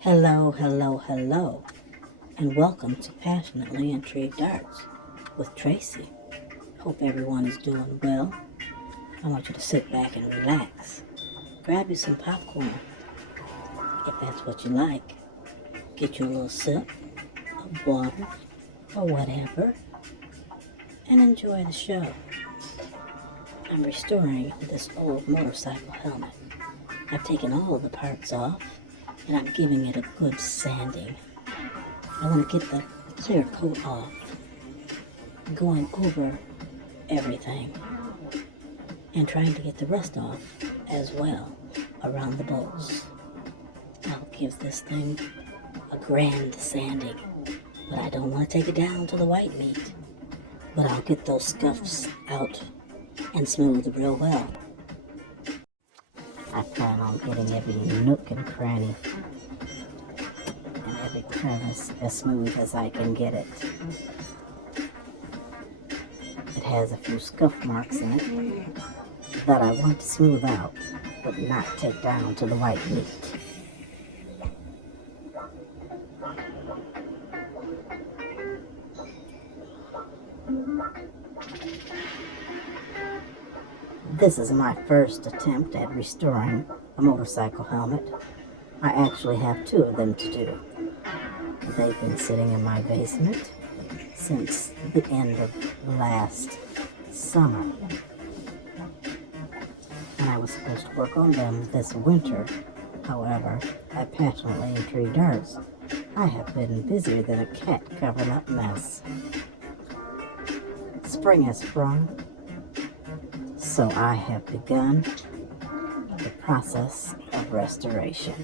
Hello, hello, hello, and welcome to Passionately Intrigued Arts with Tracy. Hope everyone is doing well. I want you to sit back and relax. Grab you some popcorn, if that's what you like. Get you a little sip of water or whatever, and enjoy the show. I'm restoring this old motorcycle helmet. I've taken all of the parts off, and I'm giving it a good sanding. I want to get the clear coat off, going over everything, and trying to get the rust off as well around the bolts. I'll give this thing a grand sanding, but I don't want to take it down to the white meat. But I'll get those scuffs out and smooth real well. I plan on getting every nook and cranny and every crevice as smooth as I can get it. It has a few scuff marks in it that I want to smooth out, but not take down to the white meat. This is my first attempt at restoring a motorcycle helmet. I actually have two of them to do. They've been sitting in my basement since the end of last summer. And I was supposed to work on them this winter. However, at Passionately Intrigued Arts, I have been busier than a cat covering up mess. Spring has sprung, so I have begun the process of restoration.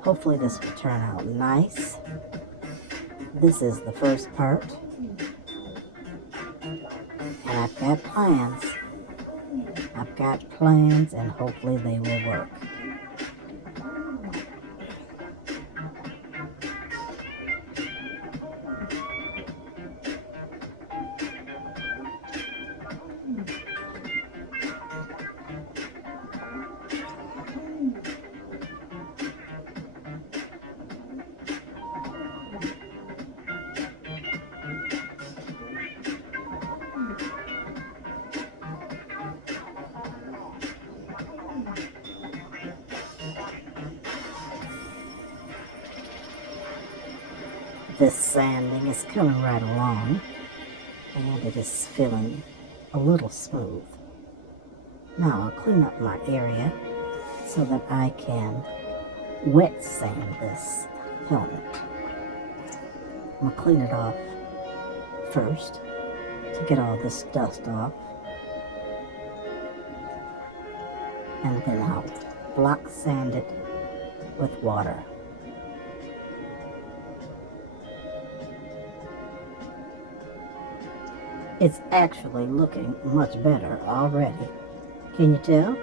Hopefully this will turn out nice. This is the first part, and I've got plans. And hopefully they will work. This sanding is coming right along, and it is feeling a little smooth. Now I'll clean up my area so that I can wet sand this helmet. I'm going to clean it off first to get all this dust off, and then I'll block sand it with water. It's actually looking much better already. Can you tell?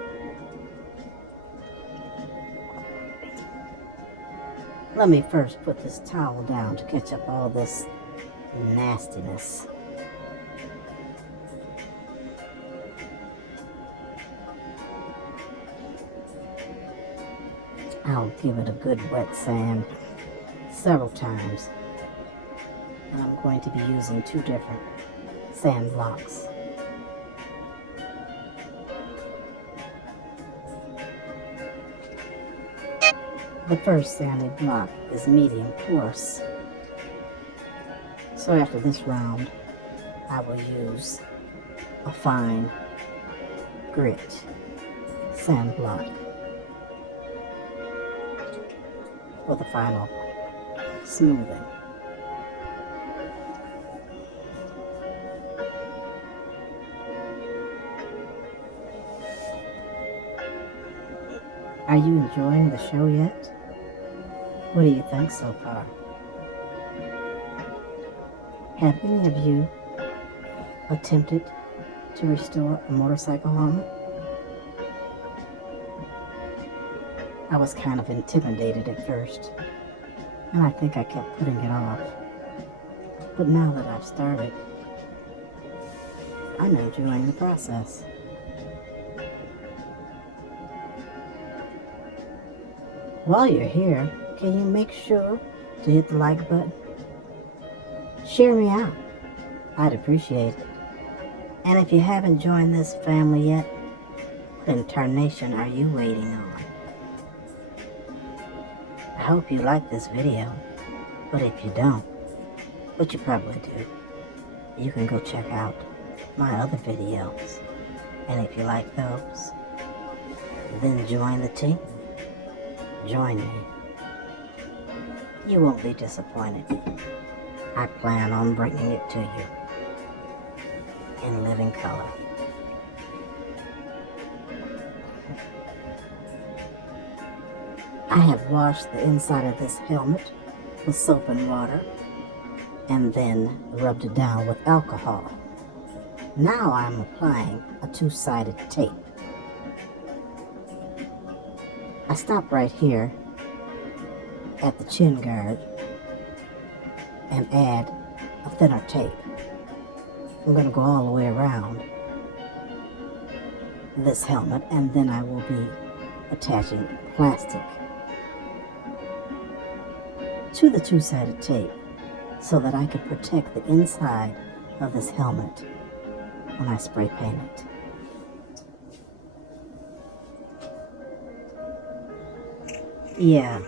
Let me first put this towel down to catch up all this nastiness. I'll give it a good wet sand several times. And I'm going to be using two different sand blocks. The first sanded block is medium coarse. So after this round, I will use a fine grit sand block for the final smoothing. Are you enjoying the show yet? What do you think so far? Have any of you attempted to restore a motorcycle helmet? I was kind of intimidated at first, and I think I kept putting it off. But now that I've started, I'm enjoying the process. While you're here, can you make sure to hit the like button? Share me out. I'd appreciate it. And if you haven't joined this family yet, what in tarnation are you waiting on? I hope you like this video, but if you don't, which you probably do, you can go check out my other videos. And if you like those, then join the team. Join me. You won't be disappointed. I plan on bringing it to you in living color. I have washed the inside of this helmet with soap and water and then rubbed it down with alcohol. Now I'm applying a two-sided tape. I stop right here at the chin guard and add a thinner tape. I'm going to go all the way around this helmet, and then I will be attaching plastic to the two-sided tape so that I can protect the inside of this helmet when I spray paint it. Yeah.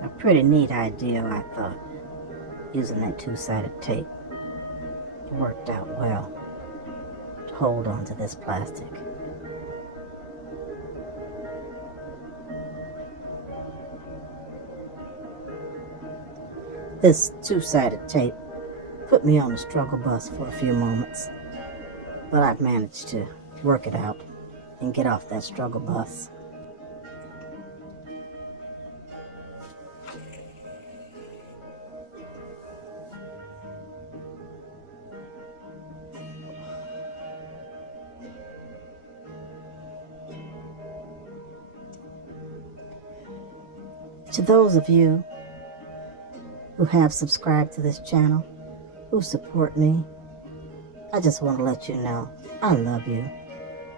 A pretty neat idea, I thought, using that two-sided tape. It worked out well to hold on to this plastic. This two-sided tape put me on the struggle bus for a few moments, but I've managed to work it out and get off that struggle bus. To those of you who have subscribed to this channel, who support me, I just want to let you know I love you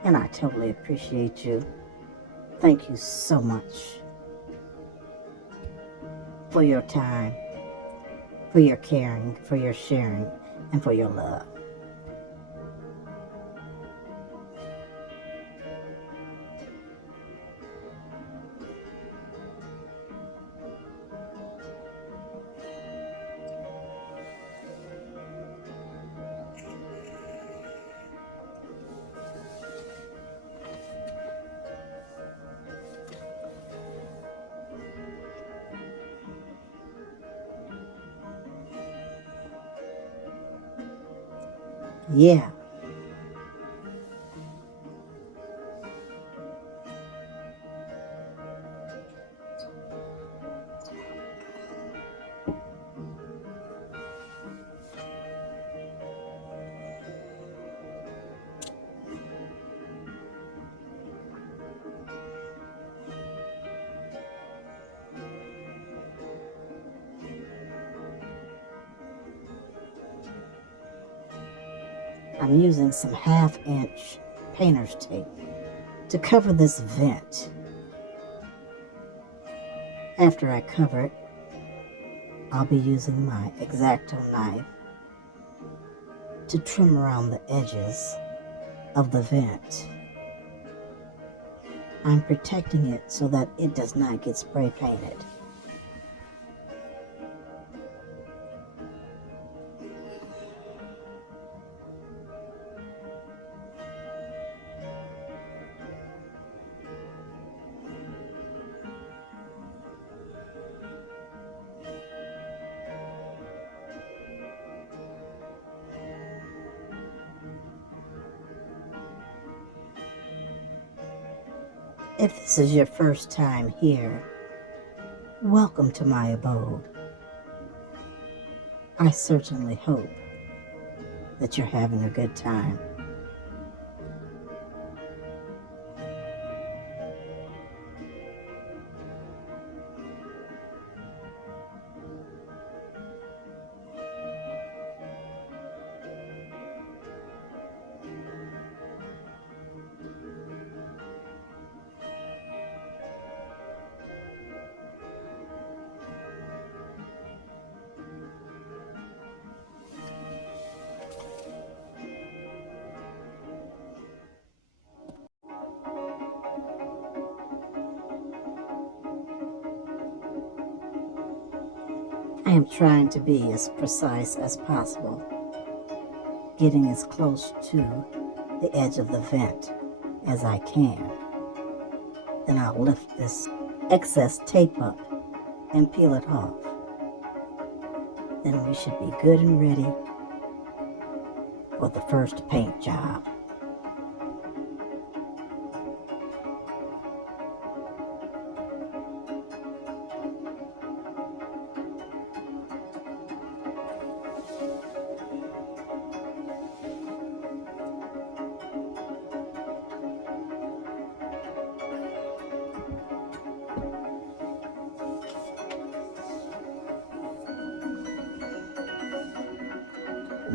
and I totally appreciate you. Thank you so much for your time, for your caring, for your sharing, and for your love. Yeah. I'm using some 1/2-inch painter's tape to cover this vent. After I cover it, I'll be using my X-Acto knife to trim around the edges of the vent. I'm protecting it so that it does not get spray painted. If this is your first time here, welcome to my abode. I certainly hope that you're having a good time. I am trying to be as precise as possible, getting as close to the edge of the vent as I can. Then I'll lift this excess tape up and peel it off. Then we should be good and ready for the first paint job.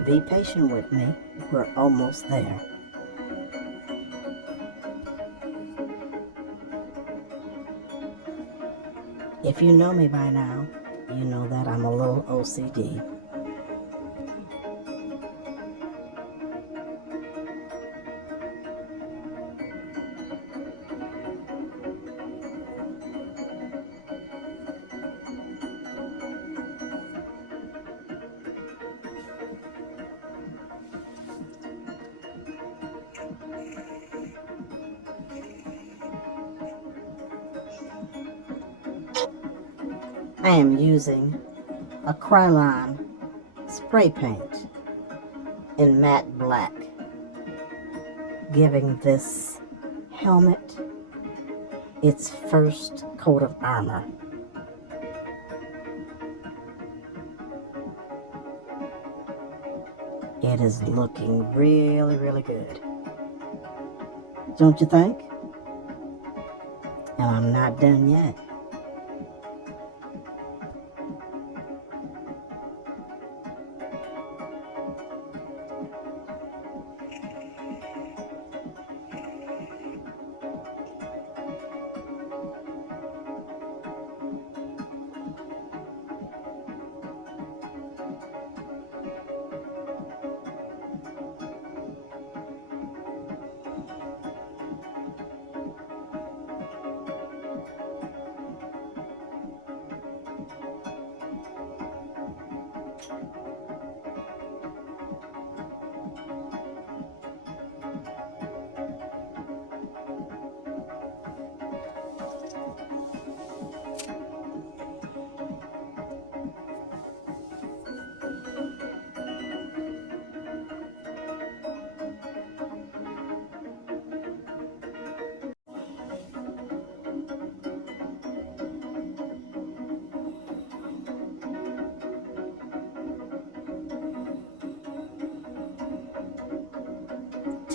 Be patient with me, we're almost there. If you know me by now, you know that I'm a little OCD. I am using a Krylon spray paint in matte black, giving this helmet its first coat of armor. It is looking really, really good. Don't you think? And I'm not done yet.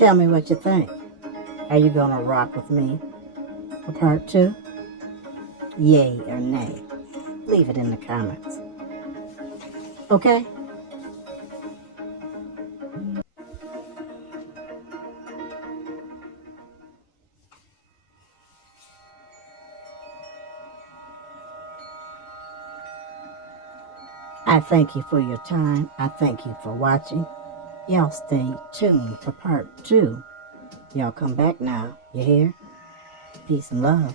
Tell me what you think. Are you going to rock with me for part 2? Yay or nay? Leave it in the comments. Okay? I thank you for your time. I thank you for watching. Y'all stay tuned for part 2. Y'all come back now. You hear? Peace and love.